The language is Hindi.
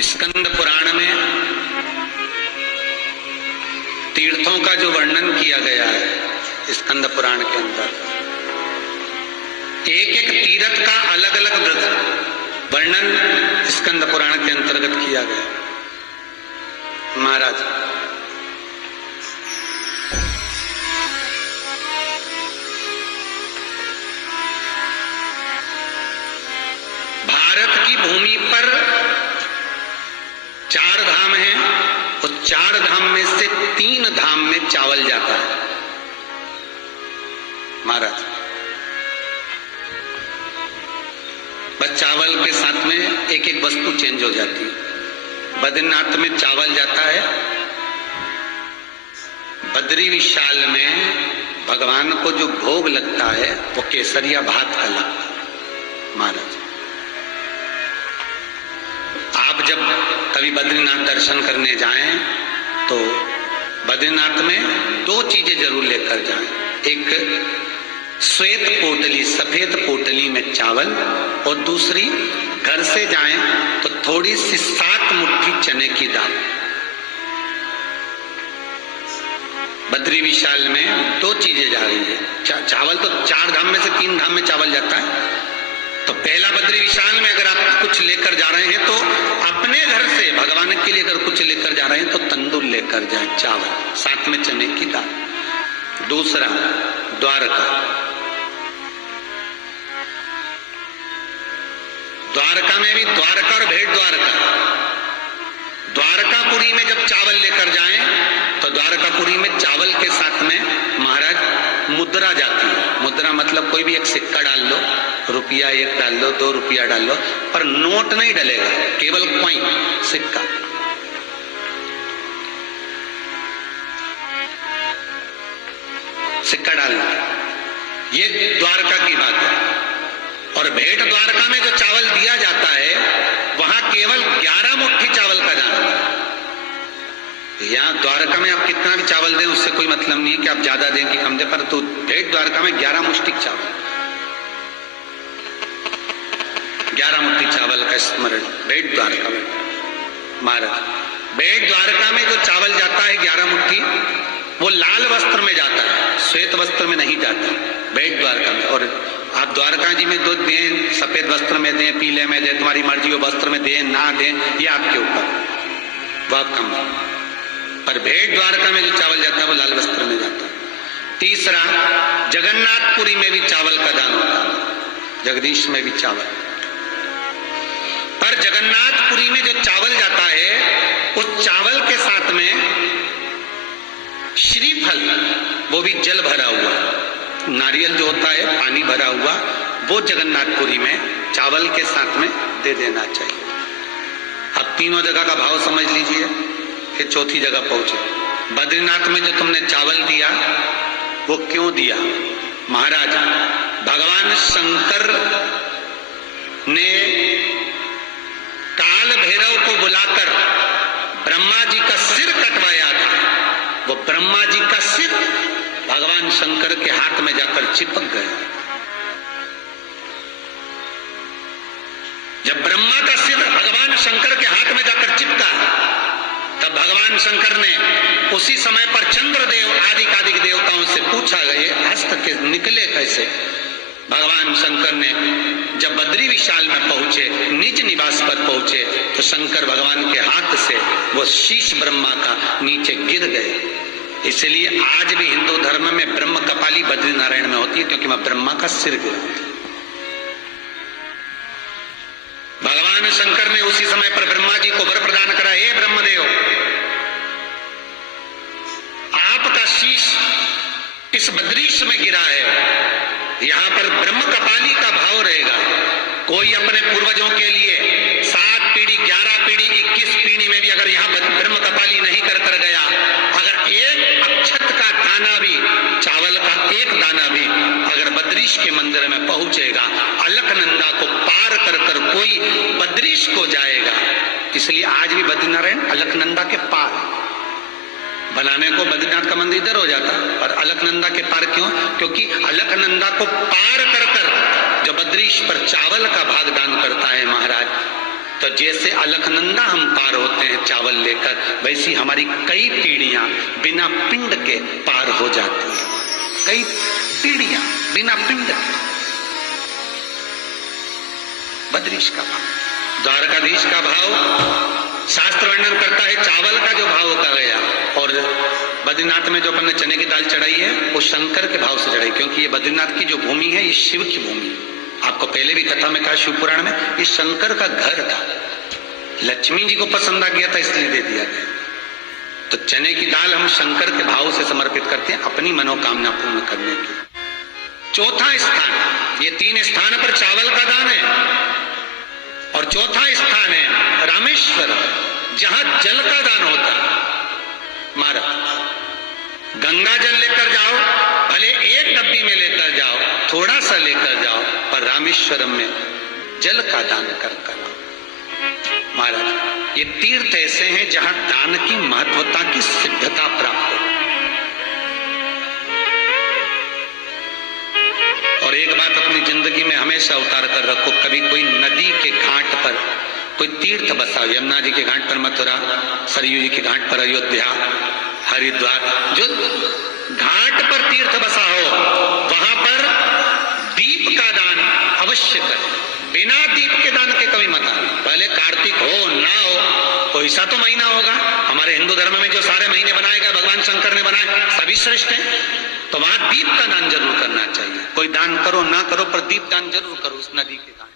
स्कंद पुराण में तीर्थों का जो वर्णन किया गया है, स्कंद पुराण के अंदर एक एक तीर्थ का अलग अलग वर्णन स्कंद पुराण के अंतर्गत किया गया। महाराज भारत की भूमि पर 4 धाम हैं और 4 धाम में से 3 धाम में चावल जाता है। महाराज बस चावल के साथ में एक एक वस्तु चेंज हो जाती है। बद्रीनाथ में चावल जाता है, बद्री विशाल में भगवान को जो भोग लगता है वो केसरिया भात का लगता है। महाराज आप जब कभी बद्रीनाथ दर्शन करने जाएं तो बद्रीनाथ में 2 चीजें जरूर लेकर जाएं। एक श्वेत पोटली, सफेद पोटली में चावल, और दूसरी घर से जाएं तो थोड़ी सी 7 मुट्ठी चने की दाल। बद्री विशाल में 2 चीजें जा रही है। चावल तो 4 धाम में से 3 धाम में चावल जाता है। तो पहला बद्री विशाल में अगर आप कुछ लेकर जा रहे हैं तो अपने घर से भगवान के लिए अगर कुछ लेकर जा रहे हैं तो तंदूर लेकर जाएं, चावल, साथ में चने की दाल। दूसरा द्वारका, द्वारका में भी द्वारका और भेंट द्वारका। द्वारकापुरी में जब चावल लेकर जाएं तो द्वारकापुरी में चावल के साथ में महाराज मुद्रा जाती है। मुद्रा मतलब कोई भी एक सिक्का डाल लो, रुपया 1 डाल लो, 2 रुपया डाल लो, पर नोट नहीं डलेगा, केवल कॉइन, सिक्का। सिक्का डालना, ये द्वारका की बात है। और भेंट द्वारका में जो चावल दिया जाता है वहां केवल 11 मुट्ठी चावल का दाना है। यहाँ द्वारका में आप कितना भी चावल दें उससे कोई मतलब नहीं है कि आप ज्यादा दें कि कम दें, पर तो भेंट द्वारका में 11 मुट्ठी चावल, 11 मुट्ठी चावल का स्मरण भेंट द्वारका में। महाराज भेंट द्वारका में जो चावल जाता है 11 मुट्ठी, वो लाल वस्त्र में जाता है, श्वेत वस्त्र में नहीं जाता भेंट द्वारका में। और आप द्वारका जी में दूध दें, सफेद वस्त्र में दें, पीले में दें, तुम्हारी मर्जी हो, वस्त्र में दें ना दें, ये आपके ऊपर, वो आपका। पर भेंट द्वारका में जो चावल जाता है वो लाल वस्त्र में जाता है। तीसरा जगन्नाथपुरी में भी चावल का दान होता है, जगदीश में भी चावल। पर जगन्नाथपुरी में जो चावल जाता है उस चावल के साथ में श्रीफल, वो भी जल भरा हुआ, नारियल जो होता है पानी भरा हुआ, वो जगन्नाथपुरी में चावल के साथ में दे देना चाहिए। अब तीनों जगह का भाव समझ लीजिए, फिर चौथी जगह पहुंचे। बद्रीनाथ में जो तुमने चावल दिया वो क्यों दिया? महाराज भगवान शंकर ने काल भैरव को बुलाकर ब्रह्मा जी का सिर कटवाया था। वो ब्रह्मा जी का सिर भगवान शंकर के हाथ में जाकर चिपक गया। जब ब्रह्मा का सिर भगवान शंकर के हाथ में जाकर चिपका तब भगवान शंकर ने उसी समय पर चंद्रदेव आदि देवताओं से पूछा, ये हस्त के निकले कैसे? भगवान शंकर ने जब बद्री विशाल में पहुंचे, निज निवास पर पहुंचे, तो शंकर भगवान के हाथ से वो शीश ब्रह्मा का नीचे गिर गए। इसलिए आज भी हिंदू धर्म में ब्रह्म कपाली बद्री नारायण में होती है, क्योंकि वह ब्रह्मा का सिर गिरा। भगवान शंकर ने उसी समय पर ब्रह्मा जी को वर प्रदान करा, हे ब्रह्मदेव, आपका शीश इस बद्रीश में गिरा है, यहां पर ब्रह्म कपाली का भाव रहेगा। कोई अपने पूर्वजों के लिए 7 पीढ़ी, 11 पीढ़ी, 21 पीढ़ी में भी अगर यहां ब्रह्म कपाली नहीं कर गया, अगर एक अक्षत का दाना भी, चावल का एक दाना भी अगर बद्रीश के मंदिर में पहुंचेगा, अलकनंदा को पार कर कोई बद्रीश को जाएगा। इसलिए आज भी बद्रीनारायण अलकनंदा के पार, बनाने को बद्रीनाथ का मंदिर इधर हो जाता, और अलकनंदा के पार क्यों? क्योंकि अलकनंदा को पार कर जो बद्रीश पर चावल का भाग दान करता है महाराज, तो जैसे अलकनंदा हम पार होते हैं चावल लेकर, वैसी हमारी कई पीढ़ियां बिना पिंड के पार हो जाती हैं। कई पीढ़ियां बिना पिंड के। बद्रीश का भाव, द्वारकाधीश का भाव शास्त्र वर्णन करता है। चावल का जो भाव का गया, और बद्रीनाथ में जो अपन ने चने की दाल चढ़ाई है वो शंकर के भाव से चढ़ाई, क्योंकि ये बद्रीनाथ की जो भूमि है ये शिव की भूमि है। आपको पहले भी कथा में कहा शिव पुराण में, ये शंकर का घर था। लक्ष्मी जी को पसंद आ गया था इसलिए दे दिया गया। तो चने की दाल हम शंकर के भाव से समर्पित करते हैं अपनी मनोकामना पूर्ण करने की। चौथा स्थान, ये 3 स्थान पर चावल का दान है, और चौथा स्थान है रामेश्वर, जहां जल का दान होता है। महाराज गंगा जल लेकर जाओ, भले एक डब्बी में लेकर जाओ, थोड़ा सा लेकर जाओ, पर रामेश्वरम में जल का दान कर करो। महाराज ये तीर्थ ऐसे हैं जहां दान की महत्वता की सिद्धता प्राप्त हो। और एक बात अपनी जिंदगी में हमेशा उतार कर रखो, कभी कोई नदी के घाट पर कोई तीर्थ बसा, यमुना जी के घाट पर मथुरा, सरयू जी के घाट पर अयोध्या, हरिद्वार, जो घाट पर तीर्थ बसा हो वहां पर दीप का दान अवश्य करें। बिना दीप के दान के कभी मत आना, पहले कार्तिक हो ना हो, कोई सा तो महीना होगा। हमारे हिंदू धर्म में जो सारे महीने बनाए गए भगवान शंकर ने बनाए, सभी श्रेष्ठ हैं, तो वहां दीप का दान जरूर करना चाहिए। कोई दान करो ना करो, पर दीप दान जरूर करो उस नदी के दान।